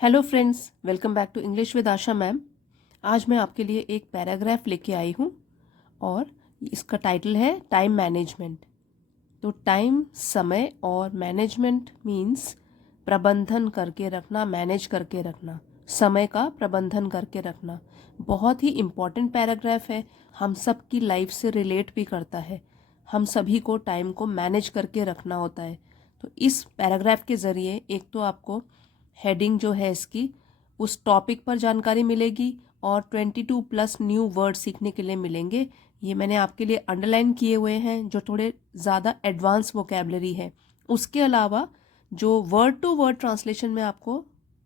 Hello friends, welcome back to English with Asha ma'am. आज मैं आपके लिए एक पैराग्राफ लेके आई हूँ और इसका टाइटल है टाइम मैनेजमेंट। तो टाइम समय और मैनेजमेंट मीन्स प्रबंधन करके रखना, मैनेज करके रखना, समय का प्रबंधन करके रखना। बहुत ही इम्पॉर्टेंट पैराग्राफ है, हम सब की लाइफ से रिलेट भी करता है। हम सभी को टाइम को मैनेज करके रखना होता है। तो इस पैराग्राफ के ज़रिए एक तो आपको हेडिंग जो है इसकी उस टॉपिक पर जानकारी मिलेगी और 22+ न्यू वर्ड सीखने के लिए मिलेंगे। ये मैंने आपके लिए अंडरलाइन किए हुए हैं जो थोड़े ज़्यादा एडवांस वोकेबलरी है। उसके अलावा जो वर्ड टू वर्ड ट्रांसलेशन में आपको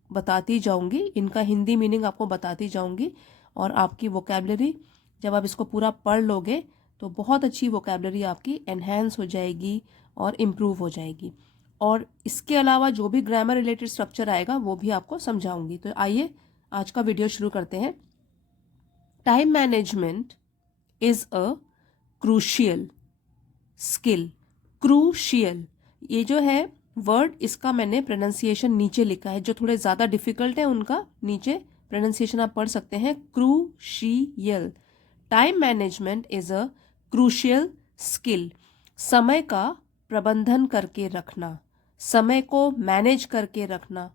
बताती जाऊंगी, इनका हिंदी मीनिंग आपको बताती जाऊंगी और आपकी वोकेबलरी जब आप इसको पूरा पढ़ लोगे तो बहुत अच्छी वोकेबलरी आपकी एनहेंस हो जाएगी और इम्प्रूव हो जाएगी। और इसके अलावा जो भी ग्रामर रिलेटेड स्ट्रक्चर आएगा वो भी आपको समझाऊंगी। तो आइए आज का वीडियो शुरू करते हैं। Time management is a crucial skill. Crucial, ये जो है वर्ड, इसका मैंने प्रोनाउंसिएशन नीचे लिखा है। जो थोड़े ज़्यादा डिफिकल्ट है उनका नीचे प्रोनाउंसिएशन आप पढ़ सकते हैं। Crucial, time management is a crucial skill. समय का प्रबंधन करके रखना, समय को मैनेज करके रखना।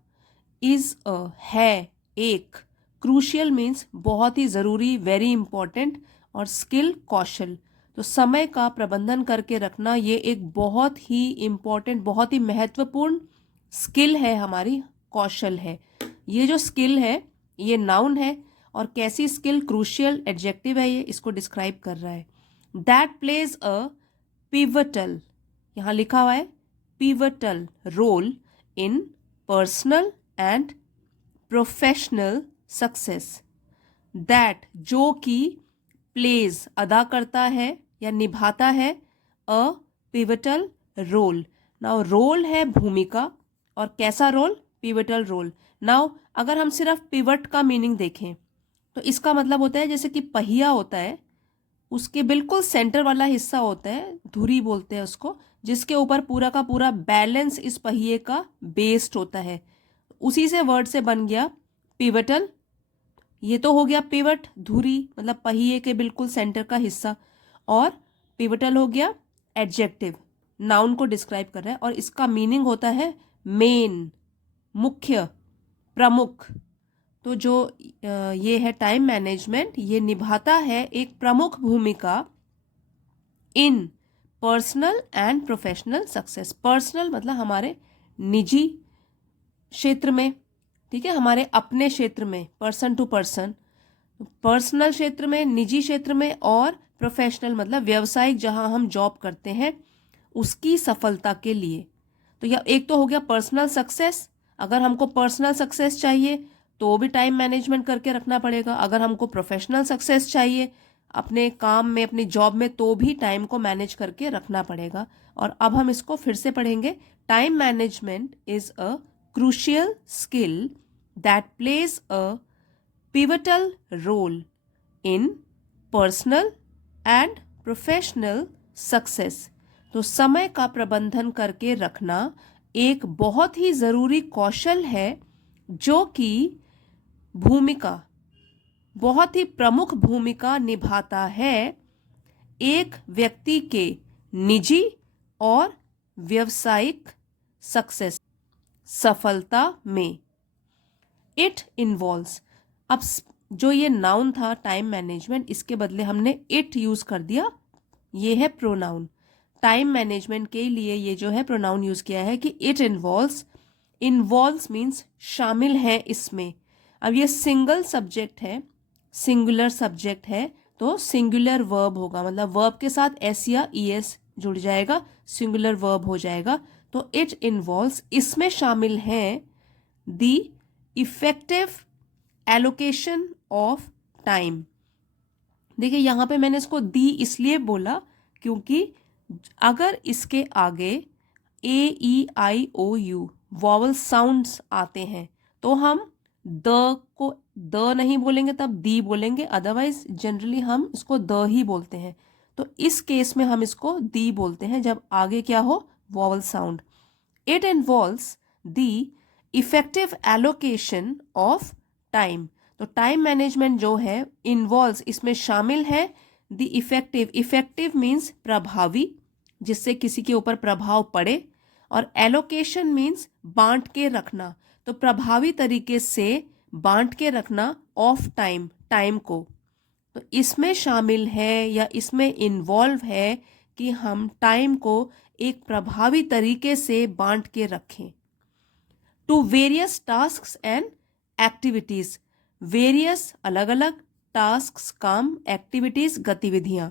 इज अ, है, एक। क्रूशियल मीन्स बहुत ही ज़रूरी, वेरी इंपॉर्टेंट, और स्किल कौशल। तो समय का प्रबंधन करके रखना ये एक बहुत ही इम्पॉर्टेंट, बहुत ही महत्वपूर्ण स्किल है, हमारी कौशल है। ये जो स्किल है ये नाउन है और कैसी स्किल, क्रूशियल एडजेक्टिव है, ये इसको डिस्क्राइब कर रहा है। दैट प्लेज अ पिवटल, यहाँ लिखा हुआ है pivotal role in personal and professional success. That, जो कि, प्लेज अदा करता है या निभाता है, a pivotal role. Now role है भूमिका, और कैसा रोल, पिवटल रोल। नाउ अगर हम सिर्फ पिवट का मीनिंग देखें तो इसका मतलब होता है जैसे कि पहिया होता है, उसके बिल्कुल सेंटर वाला हिस्सा होता है, धुरी बोलते हैं उसको, जिसके ऊपर पूरा का पूरा बैलेंस इस पहिए का बेस्ड होता है। उसी से वर्ड से बन गया पिवटल। ये तो हो गया पिवट, धुरी, मतलब पहिए के बिल्कुल सेंटर का हिस्सा। और पिवटल हो गया एडजेक्टिव, नाउन को डिस्क्राइब कर रहा है, और इसका मीनिंग होता है मेन, मुख्य, प्रमुख। तो जो ये है टाइम मैनेजमेंट, ये निभाता है एक प्रमुख भूमिका in personal and professional success. Personal मतलब हमारे निजी क्षेत्र में, ठीक है, हमारे अपने क्षेत्र में, पर्सन टू पर्सन, पर्सनल क्षेत्र में, निजी क्षेत्र में, और प्रोफेशनल मतलब व्यवसायिक, जहां हम जॉब करते हैं, उसकी सफलता के लिए। तो यह एक तो हो गया पर्सनल सक्सेस। अगर हमको पर्सनल सक्सेस चाहिए तो भी टाइम मैनेजमेंट करके रखना पड़ेगा। अगर हमको प्रोफेशनल सक्सेस चाहिए अपने काम में, अपनी जॉब में, तो भी टाइम को मैनेज करके रखना पड़ेगा। और अब हम इसको फिर से पढ़ेंगे। Time management is a crucial skill that plays a pivotal role in personal and professional success। तो समय का प्रबंधन करके रखना एक बहुत ही ज़रूरी कौशल है जो कि भूमिका, बहुत ही प्रमुख भूमिका निभाता है एक व्यक्ति के निजी और व्यावसायिक सक्सेस, सफलता में। इट इन्वॉल्व्स, अब जो ये नाउन था टाइम मैनेजमेंट, इसके बदले हमने इट यूज कर दिया, ये है प्रोनाउन। टाइम मैनेजमेंट के लिए ये जो है प्रोनाउन यूज किया है कि इट इन्वॉल्व्स। इन्वॉल्व्स मीन्स शामिल है इसमें। अब ये सिंगल सब्जेक्ट है, सिंगुलर सब्जेक्ट है, तो सिंगुलर वर्ब होगा, मतलब वर्ब के साथ एस या ई एस जुड़ जाएगा, सिंगुलर वर्ब हो जाएगा। तो इट इन्वॉल्व्स, इसमें शामिल है दी इफेक्टिव एलोकेशन ऑफ टाइम। देखिए यहाँ पे मैंने इसको दी इसलिए बोला क्योंकि अगर इसके आगे ए ई आई ओ यू वॉवल साउंड्स आते हैं तो हम द को द नहीं बोलेंगे, तब दी बोलेंगे। अदरवाइज जनरली हम इसको द ही बोलते हैं। तो इस केस में हम इसको दी बोलते हैं जब आगे क्या हो, vowel sound. It involves the effective allocation of time. तो टाइम मैनेजमेंट जो है इन्वॉल्व्स, इसमें शामिल है द इफेक्टिव, इफेक्टिव मीन्स प्रभावी, जिससे किसी के ऊपर प्रभाव पड़े, और एलोकेशन मीन्स बांट के रखना, तो प्रभावी तरीके से बांट के रखना ऑफ टाइम, टाइम को। तो इसमें शामिल है या इसमें इन्वॉल्व है कि हम टाइम को एक प्रभावी तरीके से बांट के रखें। To various tasks and activities, various अलग अलग, टास्क्स काम, एक्टिविटीज गतिविधियां।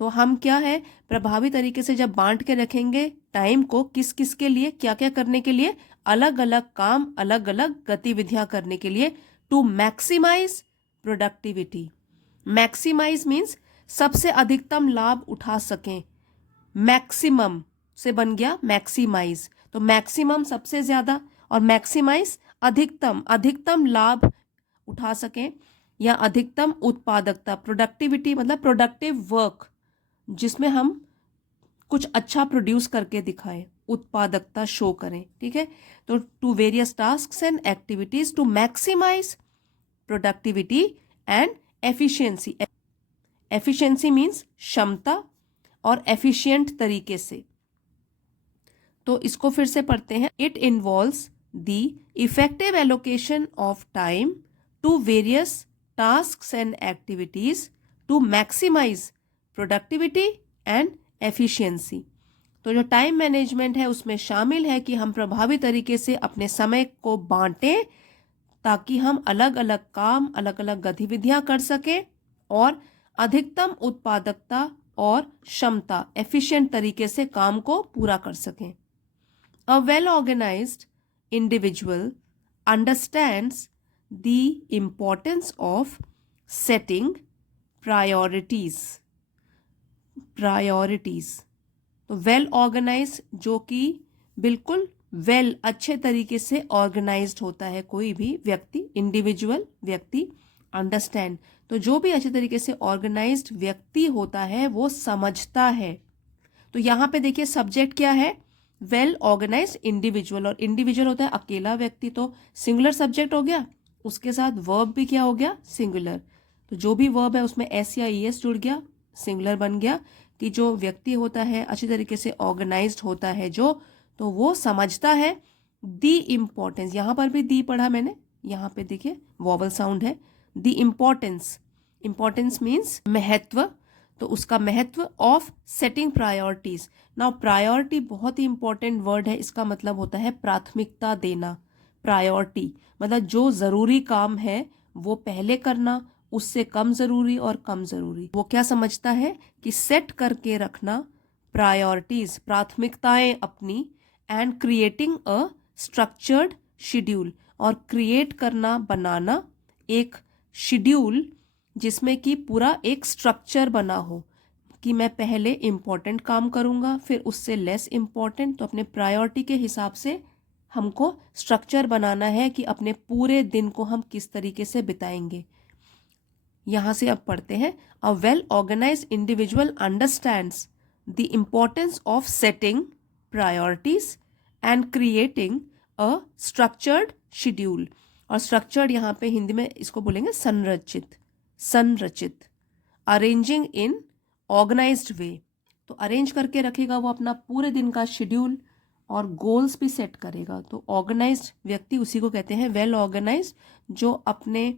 तो हम क्या है प्रभावी तरीके से जब बांट के रखेंगे टाइम को, किस किस के लिए, क्या क्या करने के लिए, अलग अलग काम, अलग अलग गतिविधियां करने के लिए। To maximise productivity, maximise means सबसे अधिकतम लाभ उठा सकें, मैक्सिमम से बन गया मैक्सिमाइज, तो मैक्सिमम सबसे ज्यादा और मैक्सिमाइज अधिकतम, अधिकतम लाभ उठा सकें या अधिकतम उत्पादकता, प्रोडक्टिविटी मतलब प्रोडक्टिव वर्क, जिसमें हम कुछ अच्छा प्रोड्यूस करके दिखाएं, उत्पादकता शो करें, ठीक है। तो to various tasks and activities to maximise productivity and efficiency, efficiency means क्षमता और एफिशिएंट तरीके से। तो इसको फिर से पढ़ते हैं। It involves the effective allocation of time to various tasks and activities to maximise productivity and efficiency. तो जो टाइम मैनेजमेंट है उसमें शामिल है कि हम प्रभावी तरीके से अपने समय को बांटें ताकि हम अलग अलग काम, अलग अलग गतिविधियां कर सकें और अधिकतम उत्पादकता और क्षमता, एफिशिएंट तरीके से काम को पूरा कर सकें। A well-organized individual understands the importance of setting priorities. Priorities. तो वेल ऑर्गेनाइज जो कि बिल्कुल वेल अच्छे तरीके से ऑर्गेनाइज्ड होता है कोई भी व्यक्ति, इंडिविजुअल व्यक्ति, अंडरस्टैंड तो जो भी अच्छे तरीके से ऑर्गेनाइज्ड व्यक्ति होता है वो समझता है। तो यहाँ पे देखिए सब्जेक्ट क्या है, वेल ऑर्गेनाइज्ड इंडिविजुअल, और इंडिविजुअल होता है अकेला व्यक्ति, तो सिंगुलर सब्जेक्ट हो गया, उसके साथ वर्ब भी क्या हो गया, सिंगुलर। तो जो भी वर्ब है उसमें एस या ईएस जुड़ गया, सिंगुलर बन गया कि जो व्यक्ति होता है अच्छी तरीके से ऑर्गेनाइज्ड होता है जो, तो वो समझता है दी इम्पोर्टेंस, यहाँ पर भी दी पढ़ा मैंने, यहाँ पे देखिए वॉवल साउंड है, दी इम्पोर्टेंस, इम्पोर्टेंस मीन्स महत्व, तो उसका महत्व of setting priorities. Now priority बहुत ही इंपॉर्टेंट वर्ड है, इसका मतलब होता है प्राथमिकता देना। प्रायोरिटी मतलब जो जरूरी काम है वो पहले करना, उससे कम जरूरी और कम जरूरी। वो क्या समझता है कि सेट करके रखना प्रायोरिटीज, प्राथमिकताएं अपनी, and creating a structured schedule, और क्रिएट करना, बनाना एक शेड्यूल जिसमें कि पूरा एक स्ट्रक्चर बना हो कि मैं पहले इम्पोर्टेंट काम करूंगा फिर उससे लेस इम्पोर्टेंट। तो अपने प्रायोरिटी के हिसाब से हमको स्ट्रक्चर बनाना है कि अपने पूरे दिन को हम किस तरीके से बिताएंगे। यहाँ से अब पढ़ते हैं। A well organised individual understands the importance of setting priorities and creating a structured schedule, और स्ट्रक्चर्ड यहाँ पे हिंदी में इसको बोलेंगे संरचित, संरचित, अरेंजिंग इन ऑर्गेनाइज्ड वे। तो अरेंज करके रखेगा वो अपना पूरे दिन का शेड्यूल और गोल्स भी सेट करेगा। तो ऑर्गेनाइज्ड व्यक्ति उसी को कहते हैं वेल ऑर्गेनाइज्ड, जो अपने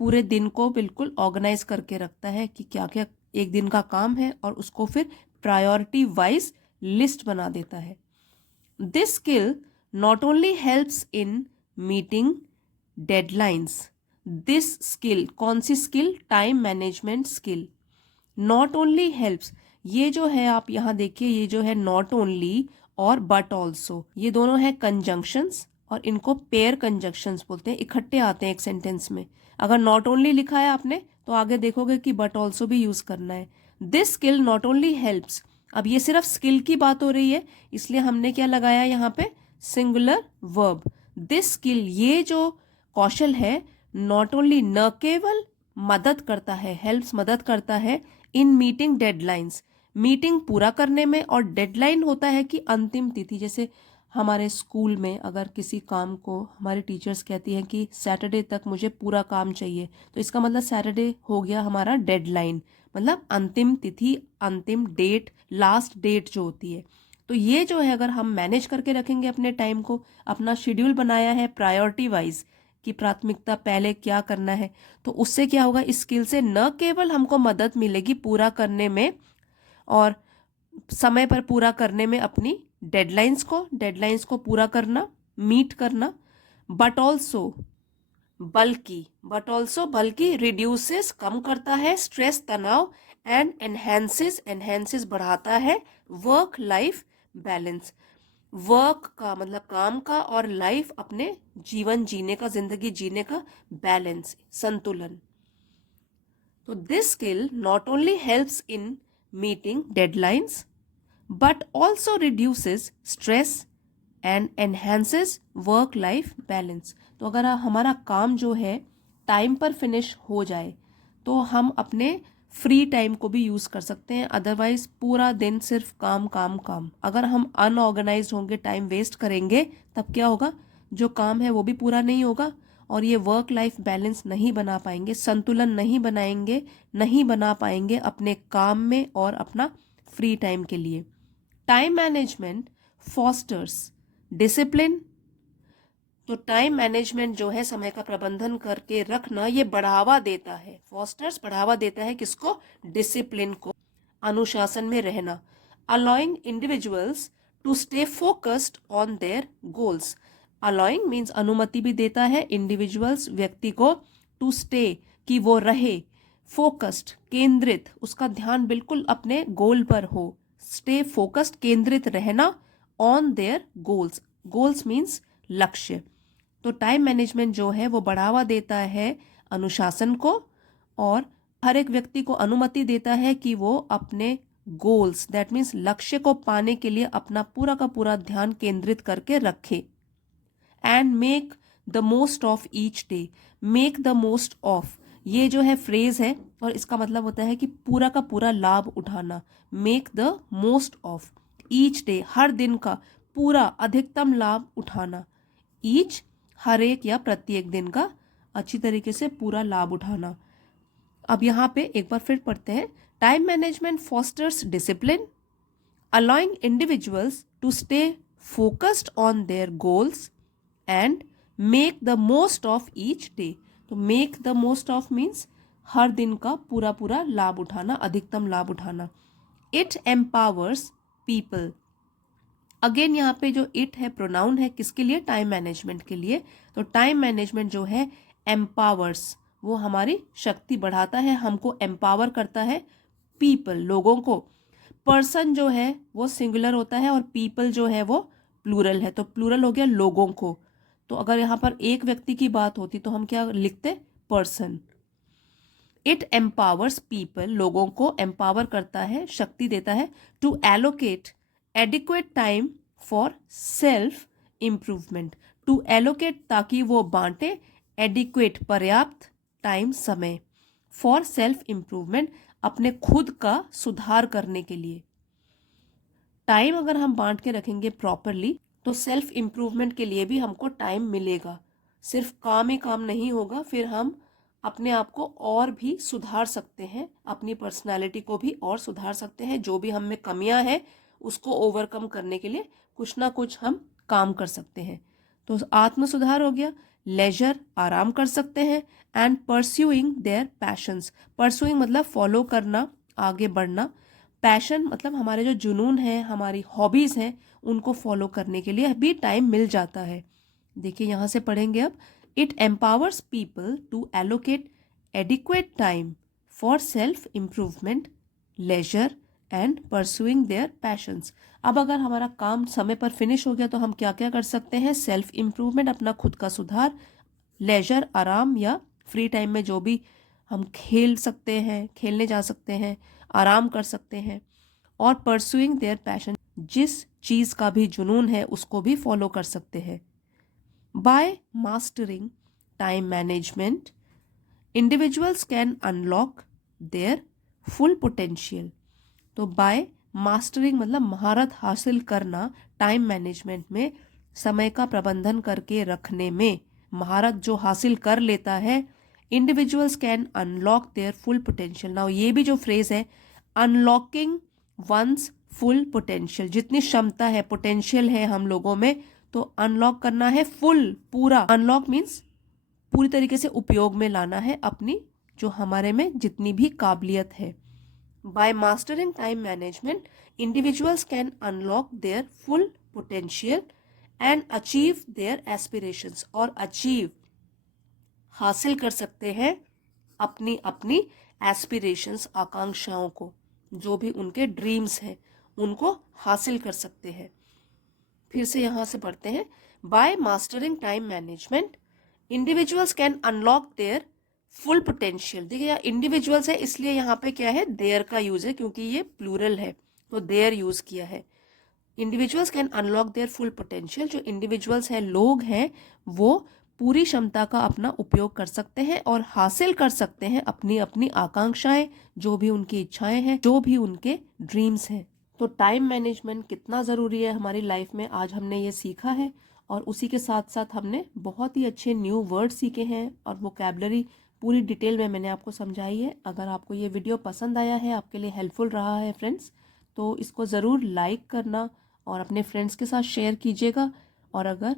पूरे दिन को बिल्कुल ऑर्गेनाइज करके रखता है कि क्या क्या एक दिन का काम है और उसको फिर प्रायोरिटी वाइज लिस्ट बना देता है। This skill not only helps in meeting deadlines, this skill, कौन सी skill, time management skill, not only helps, ये जो है आप यहाँ देखिए, ये जो है नॉट ओनली और बट ऑल्सो, ये दोनों है कंजंक्शंस और इनको पेयर कंजंक्शंस बोलते हैं, इकट्ठे आते हैं एक सेंटेंस में। अगर नॉट ओनली लिखा है आपने तो आगे देखोगे कि बट ऑल्सो भी यूज करना है। This skill not only helps, अब ये सिर्फ स्किल की बात हो रही है इसलिए हमने क्या लगाया यहाँ पे, सिंगुलर वर्ब। दिस स्किल, ये जो कौशल है, नॉट ओनली, न केवल मदद करता है, हेल्प्स मदद करता है इन मीटिंग डेडलाइंस, मीटिंग पूरा करने में, और डेडलाइन होता है कि अंतिम तिथि, जैसे हमारे स्कूल में अगर किसी काम को हमारे टीचर्स कहती हैं कि सैटरडे तक मुझे पूरा काम चाहिए, तो इसका मतलब सैटरडे हो गया हमारा डेडलाइन, मतलब अंतिम तिथि, अंतिम डेट, लास्ट डेट जो होती है। तो ये जो है अगर हम मैनेज करके रखेंगे अपने टाइम को, अपना शेड्यूल बनाया है प्रायोरिटी वाइज कि प्राथमिकता पहले क्या करना है, तो उससे क्या होगा, इस स्किल से न केवल हमको मदद मिलेगी पूरा करने में और समय पर पूरा करने में अपनी डेडलाइंस को पूरा करना, मीट करना, बट ऑल्सो बल्कि रिड्यूसेस कम करता है स्ट्रेस तनाव, एंड एनहेंसेस बढ़ाता है वर्क लाइफ बैलेंस। वर्क का मतलब काम का, और लाइफ अपने जीवन जीने का, जिंदगी जीने का बैलेंस, संतुलन। तो this skill not only helps in meeting deadlines but also reduces stress and enhances work life balance। तो अगर हमारा काम जो है टाइम पर फिनिश हो जाए तो हम अपने फ्री टाइम को भी यूज़ कर सकते हैं, अदरवाइज पूरा दिन सिर्फ काम काम काम। अगर हम अनऑर्गेनाइज्ड होंगे, टाइम वेस्ट करेंगे, तब क्या होगा, जो काम है वो भी पूरा नहीं होगा और ये वर्क लाइफ बैलेंस नहीं बना पाएंगे, संतुलन नहीं बना पाएंगे अपने काम में और अपना फ्री टाइम के लिए। Time management fosters discipline. तो टाइम मैनेजमेंट जो है, समय का प्रबंधन करके रखना, ये बढ़ावा देता है, फॉस्टर्स बढ़ावा देता है किसको, डिसिप्लिन को, अनुशासन में रहना। Allowing individuals to stay focused on their goals. Allowing means अनुमति भी देता है इंडिविजुअल्स, व्यक्ति को, टू स्टे कि वो रहे, फोकस्ड केंद्रित, उसका ध्यान बिल्कुल अपने गोल पर हो, स्टे फोकस्ड केंद्रित रहना, on their goals, goals means लक्ष्य। तो टाइम मैनेजमेंट जो है वो बढ़ावा देता है अनुशासन को और हर एक व्यक्ति को अनुमति देता है कि वो अपने गोल्स, दैट मीन्स लक्ष्य को पाने के लिए अपना पूरा का पूरा ध्यान केंद्रित करके रखे। And make the most of each day. Make the most of, ये जो है फ्रेज है और इसका मतलब होता है कि पूरा का पूरा लाभ उठाना। Make the most of each day, हर दिन का पूरा अधिकतम लाभ उठाना। ईच हर एक या प्रत्येक दिन का अच्छी तरीके से पूरा लाभ उठाना। अब यहाँ पे एक बार फिर पढ़ते हैं। Time management fosters discipline, allowing individuals to stay focused on their goals and make the most of each day. तो make the most of means हर दिन का पूरा पूरा लाभ उठाना, अधिकतम लाभ उठाना। It empowers people. अगेन यहाँ पे जो इट है प्रोनाउन है किसके लिए, टाइम मैनेजमेंट के लिए। तो टाइम मैनेजमेंट जो है एम्पावर्स, वो हमारी शक्ति बढ़ाता है, हमको एम्पावर करता है, पीपल लोगों को। पर्सन जो है वो सिंगुलर होता है और पीपल जो है वो प्लूरल है, तो प्लूरल हो गया लोगों को। तो अगर यहाँ पर एक व्यक्ति की बात होती तो हम क्या लिखते, पर्सन। इट एम्पावर्स पीपल, लोगों को एम्पावर करता है, शक्ति देता है, to allocate adequate time for self improvement. To allocate ताकि वो बांटे, एडिक्वेट पर्याप्त, टाइम समय, फॉर सेल्फ इम्प्रूवमेंट अपने खुद का सुधार करने के लिए। टाइम अगर हम बांट के रखेंगे प्रॉपरली तो सेल्फ इम्प्रूवमेंट के लिए भी हमको टाइम मिलेगा। सिर्फ काम ही काम नहीं होगा, फिर हम अपने आप को और भी सुधार सकते हैं, अपनी पर्सनालिटी को भी और सुधार सकते हैं। जो भी हम में कमियां हैं उसको ओवरकम करने के लिए कुछ ना कुछ हम काम कर सकते हैं। तो आत्म सुधार हो गया, लेजर आराम कर सकते हैं, and pursuing their passions. Pursuing मतलब फॉलो करना, आगे बढ़ना। पैशन मतलब हमारे जो जुनून है, हमारी हॉबीज़ हैं, उनको फॉलो करने के लिए भी टाइम मिल जाता है। देखिए यहाँ से पढ़ेंगे अब। It empowers people to allocate adequate time for self improvement, leisure and pursuing their passions. अब अगर हमारा काम समय पर फिनिश हो गया तो हम क्या क्या कर सकते हैं, सेल्फ इम्प्रूवमेंट अपना खुद का सुधार, लेजर आराम या फ्री टाइम में जो भी हम खेल सकते हैं, खेलने जा सकते हैं, आराम कर सकते हैं, और परस्यूइंग देयर पैशन जिस चीज़ का भी जुनून है उसको भी फॉलो कर सकते हैं। By mastering time management individuals can unlock their full potential. तो बाय मास्टरिंग मतलब महारत हासिल करना, टाइम मैनेजमेंट में, समय का प्रबंधन करके रखने में महारत जो हासिल कर लेता है, individuals can unlock their full potential. Now ये भी जो फ्रेज है, अनलॉकिंग वंस फुल पोटेंशियल, जितनी क्षमता है, पोटेंशियल है हम लोगों में, तो अनलॉक करना है फुल, पूरा। अनलॉक मीन्स पूरी तरीके से उपयोग में लाना है अपनी जो हमारे में जितनी भी काबिलियत है। By mastering time management individuals can unlock their full potential and achieve their aspirations, और अचीव हासिल कर सकते हैं अपनी अपनी एस्पिरेशंस, आकांक्षाओं को, जो भी उनके ड्रीम्स हैं उनको हासिल कर सकते हैं। फिर से यहाँ से पढ़ते हैं, by mastering time management individuals can unlock their full potential. देखिए यहाँ इंडिविजुअल्स है इसलिए यहाँ पे क्या है, देयर का यूज है, क्योंकि ये प्लूरल है तो देयर यूज किया है। Individuals can unlock their full potential, जो इंडिविजुअल्स हैं, लोग हैं, वो पूरी क्षमता का अपना उपयोग कर सकते हैं और हासिल कर सकते हैं अपनी अपनी आकांक्षाएं, जो भी उनकी इच्छाएं हैं, जो भी उनके ड्रीम्स हैं। तो टाइम मैनेजमेंट कितना ज़रूरी है हमारी लाइफ में, आज हमने ये सीखा है। और उसी के साथ साथ हमने बहुत ही अच्छे न्यू वर्ड सीखे हैं और वोकैबलरी पूरी डिटेल में मैंने आपको समझाई है। अगर आपको ये वीडियो पसंद आया है, आपके लिए हेल्पफुल रहा है फ्रेंड्स, तो इसको ज़रूर लाइक करना और अपने फ्रेंड्स के साथ शेयर कीजिएगा। और अगर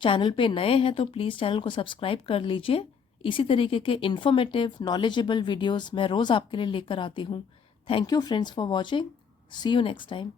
चैनल पे नए हैं तो प्लीज़ चैनल को सब्सक्राइब कर लीजिए। इसी तरीके के इन्फॉर्मेटिव नॉलेजेबल वीडियोस मैं रोज़ आपके लिए लेकर आती हूँ। Thank you friends for watching. See you next time.